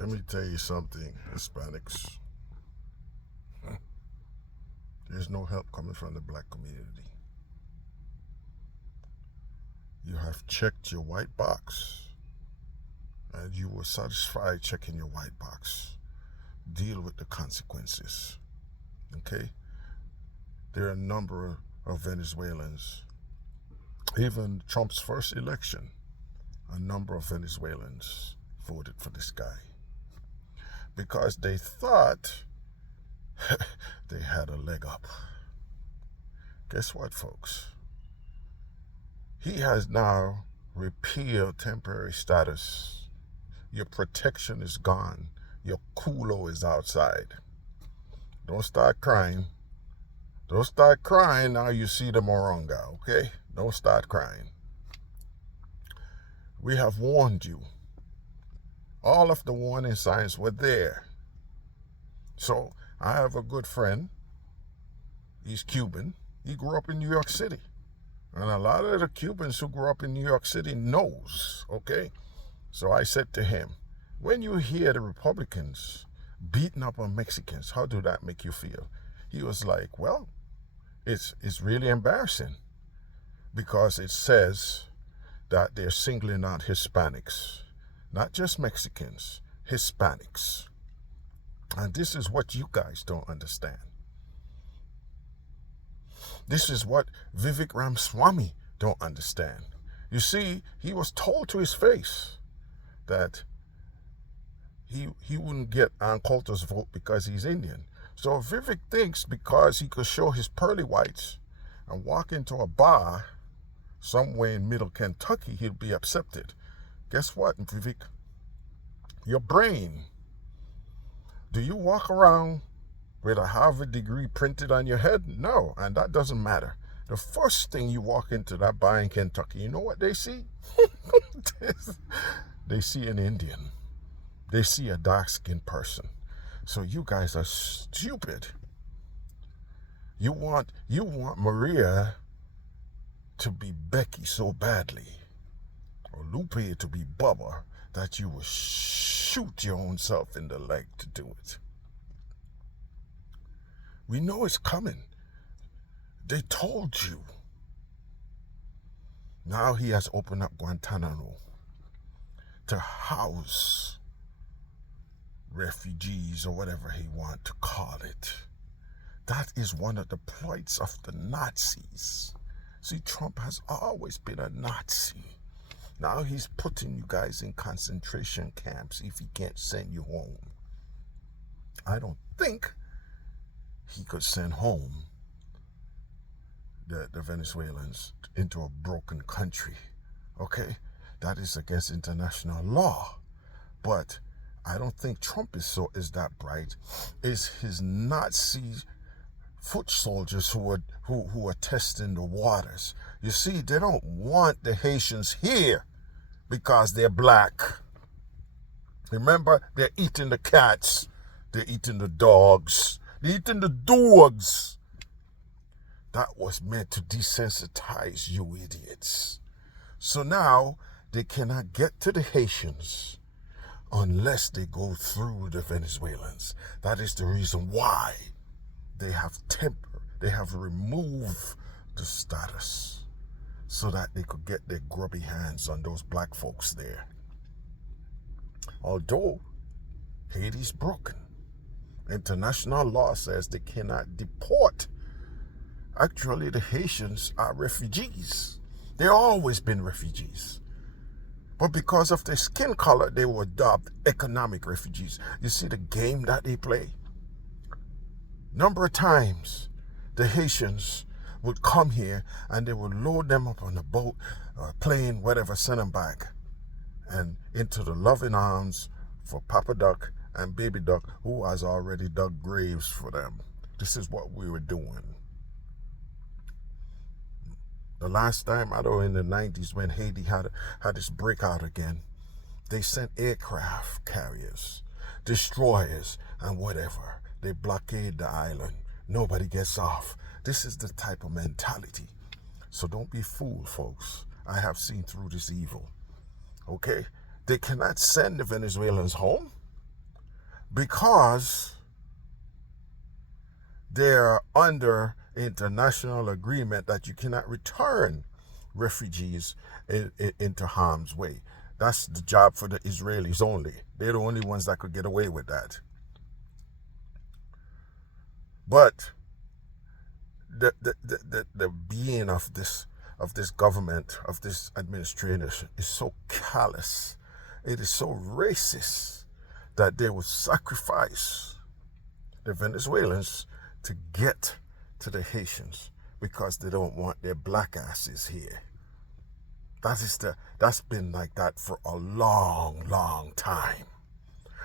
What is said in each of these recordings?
Let me tell you something, Hispanics. There's no help coming from the black community. You have checked your white box, and you were satisfied checking your white box. Deal with the consequences. Okay? There are a number of Venezuelans. Even Trump's first election, a number of Venezuelans voted for this guy because they thought they had a leg up. Guess what, folks? He has now repealed temporary status. Your protection is gone. Your culo is outside. Don't start crying. Don't start crying now you see the moronga, okay? Don't start crying. We have warned you. All of the warning signs were there. So I have a good friend. He's Cuban. He grew up in New York City. And a lot of the Cubans who grew up in New York City knows, okay? So I said to him, when you hear the Republicans beating up on Mexicans, how do that make you feel? He was like, well, it's really embarrassing because it says that they're singling out Hispanics, not just Mexicans, Hispanics. And this is what you guys don't understand. This is what Vivek Ramaswamy don't understand. You see, he was told to his face that he wouldn't get Ann Coulter's vote because he's Indian. So Vivek thinks because he could show his pearly whites and walk into a bar somewhere in middle Kentucky, he'll be accepted. Guess what, Vivek? Your brain. Do you walk around with a Harvard degree printed on your head? No, and that doesn't matter. The first thing you walk into that bar in Kentucky, you know what they see? They see an Indian. They see a dark-skinned person. So you guys are stupid. You want Maria to be Becky so badly, or Lupe to be Bubba, that you will shoot your own self in the leg to do it. We know it's coming. They told you. Now he has opened up Guantanamo to house refugees or whatever he wants to call it. That is one of the ploys of the Nazis. See, Trump has always been a Nazi. Now he's putting you guys in concentration camps if he can't send you home. I don't think he could send home the Venezuelans into a broken country. Okay? That is against international law. But I don't think Trump is that bright. It's his Nazi foot soldiers who are testing the waters. You see, they don't want the Haitians here because they're black. Remember, they're eating the cats, they're eating the dogs, they're eating the dogs. That was meant to desensitize you idiots. So now they cannot get to the Haitians unless they go through the Venezuelans. That is the reason why they have removed the status so that they could get their grubby hands on those black folks there. Although Haiti's broken, international law says they cannot deport. Actually, the Haitians are refugees. They've always been refugees. But because of their skin color, they were dubbed economic refugees. You see the game that they play? Number of times, the Haitians would come here and they would load them up on a boat, plane, whatever, send them back and into the loving arms for Papa Duck and Baby Duck, who has already dug graves for them. This is what we were doing. The last time, I know in the 90s when Haiti had this breakout again, they sent aircraft carriers, destroyers, and whatever. They blockade the island. Nobody gets off. This is the type of mentality. So don't be fooled, folks. I have seen through this evil. Okay? They cannot send the Venezuelans home because they're under international agreement that you cannot return refugees into harm's way. That's the job for the Israelis only. They're the only ones that could get away with that. But the being of this government, of this administration, is so callous. It is so racist that they would sacrifice the Venezuelans to get to the Haitians because they don't want their black asses here. That's been like that for a long, long time.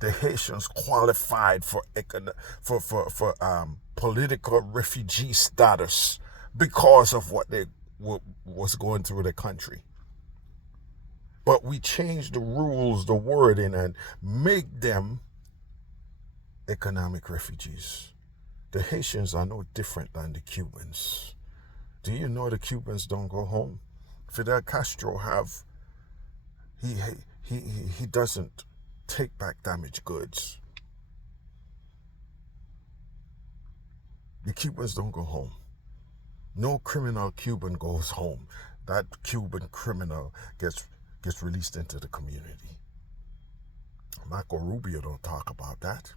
The Haitians qualified for political refugee status because of what they was going through the country. But we changed the rules, the wording, and make them economic refugees. The Haitians are no different than the Cubans. Do you know the Cubans don't go home? Fidel Castro he doesn't take back damaged goods. The Cubans don't go home. No criminal Cuban goes home. That Cuban criminal gets released into the community. Marco Rubio don't talk about that.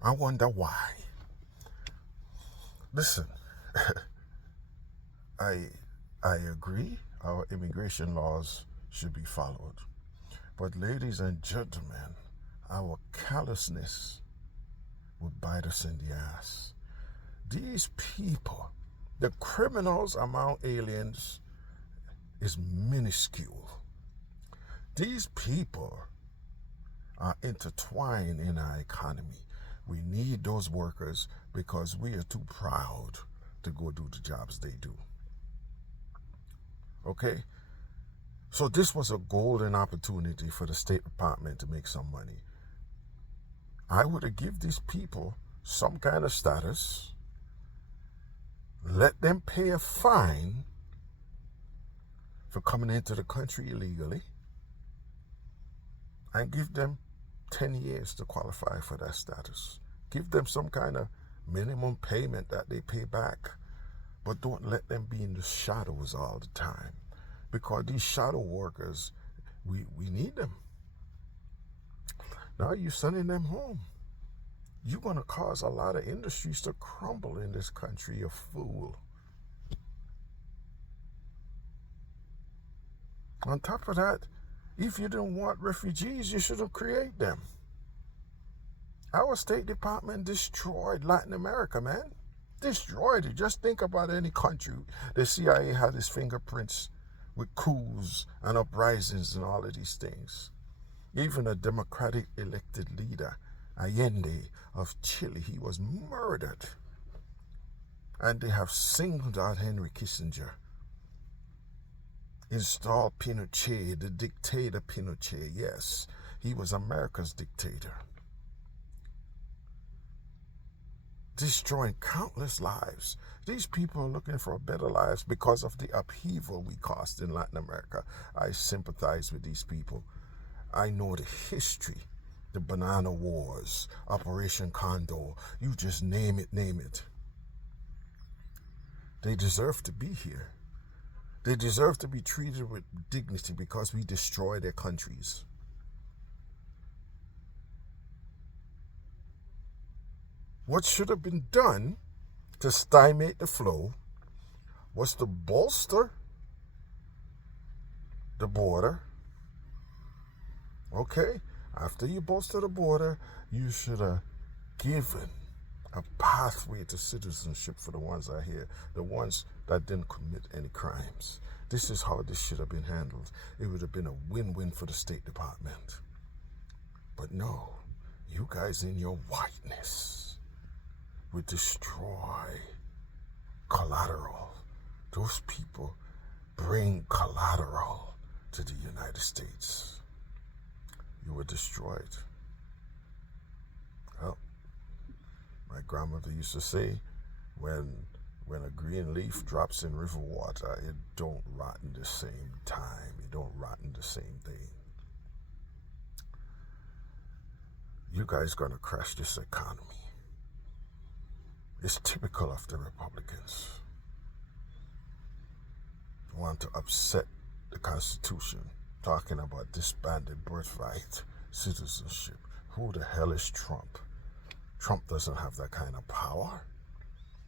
I wonder why. Listen, I agree our immigration laws should be followed. But ladies and gentlemen, our callousness would bite us in the ass. These people, the criminals among aliens, is minuscule. These people are intertwined in our economy. We need those workers because we are too proud to go do the jobs they do. Okay? So this was a golden opportunity for the State Department to make some money. I would have given these people some kind of status, let them pay a fine for coming into the country illegally, and give them 10 years to qualify for that status. Give them some kind of minimum payment that they pay back, but don't let them be in the shadows all the time. Because these shadow workers, we need them. Now you're sending them home. You're going to cause a lot of industries to crumble in this country, you fool. On top of that, if you don't want refugees, you shouldn't create them. Our State Department destroyed Latin America, man. Destroyed it. Just think about any country. The CIA had its fingerprints with coups and uprisings and all of these things. Even a democratic elected leader, Allende of Chile, he was murdered. And they have singled out Henry Kissinger. Installed Pinochet, the dictator Pinochet. Yes, he was America's dictator. Destroying countless lives. These people are looking for better lives because of the upheaval we caused in Latin America. I sympathize with these people. I know the history, the Banana Wars, Operation Condor, you just name it. They deserve to be here. They deserve to be treated with dignity because we destroy their countries. What should have been done to stymie the flow was to bolster the border. Okay? After you bolster the border, you should have given a pathway to citizenship for the ones out here, the ones that didn't commit any crimes. This is how this should have been handled. It would have been a win-win for the State Department. But no, you guys in your whiteness would destroy collateral. Those people bring collateral to the United States. You were destroyed. Well, my grandmother used to say, when a green leaf drops in river water, it don't rot in the same time. It don't rot in the same thing. you guys gonna crash this economy. It's typical of the Republicans. Want to upset the Constitution, talking about disbanded birthright citizenship. Who the hell is Trump? Trump doesn't have that kind of power.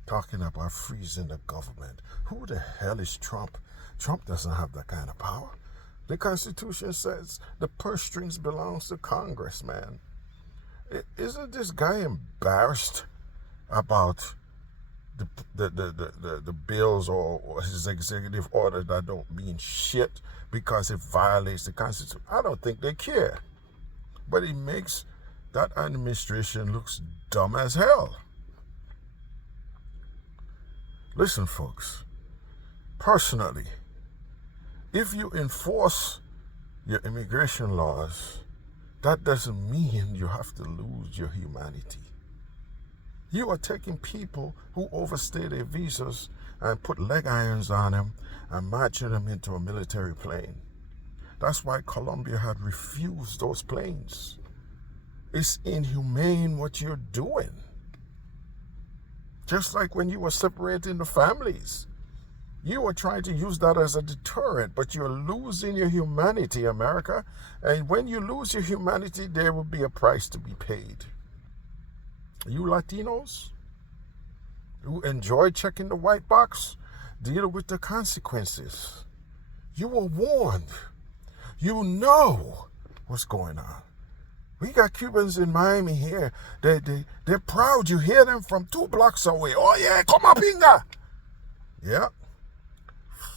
Talking about freezing the government. Who the hell is Trump? Trump doesn't have that kind of power. The Constitution says the purse strings belongs to Congress, man. Isn't this guy embarrassed about the bills or his executive order that don't mean shit because it violates the Constitution? I don't think they care. But it makes that administration looks dumb as hell. Listen, folks, personally, if you enforce your immigration laws, that doesn't mean you have to lose your humanity. You are taking people who overstay their visas and put leg irons on them and marching them into a military plane. That's why Colombia had refused those planes. It's inhumane what you're doing. Just like when you were separating the families. You were trying to use that as a deterrent, but you're losing your humanity, America. And when you lose your humanity, there will be a price to be paid. You Latinos who enjoy checking the white box, deal with the consequences. You were warned. You know what's going on. We got Cubans in Miami here. They're proud. You hear them from 2 blocks away. Oh yeah, come up, Inga. Yeah.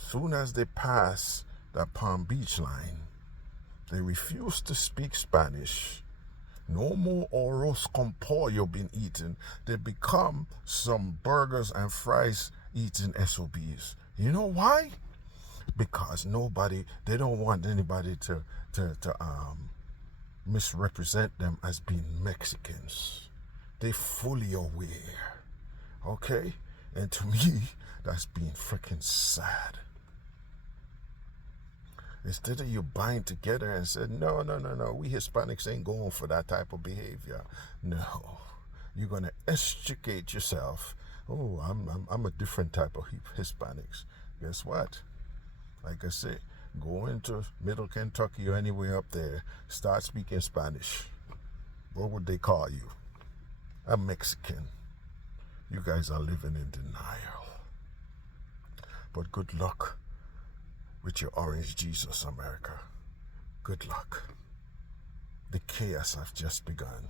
Soon as they pass that Palm Beach line, they refuse to speak Spanish. No more arroz con pollo being eaten. They become some burgers and fries eating SOBs. You know why? Because they don't want anybody to misrepresent them as being Mexicans. They fully aware. Okay? And to me, that's being freaking sad. Instead of you buying together and said, no, we Hispanics ain't going for that type of behavior. No, you're going to extricate yourself. Oh, I'm a different type of Hispanics. Guess what? Like I said, go into Middle Kentucky or anywhere up there, start speaking Spanish. What would they call you? A Mexican. You guys are living in denial. But good luck with your orange Jesus, America. Good luck. The chaos has just begun.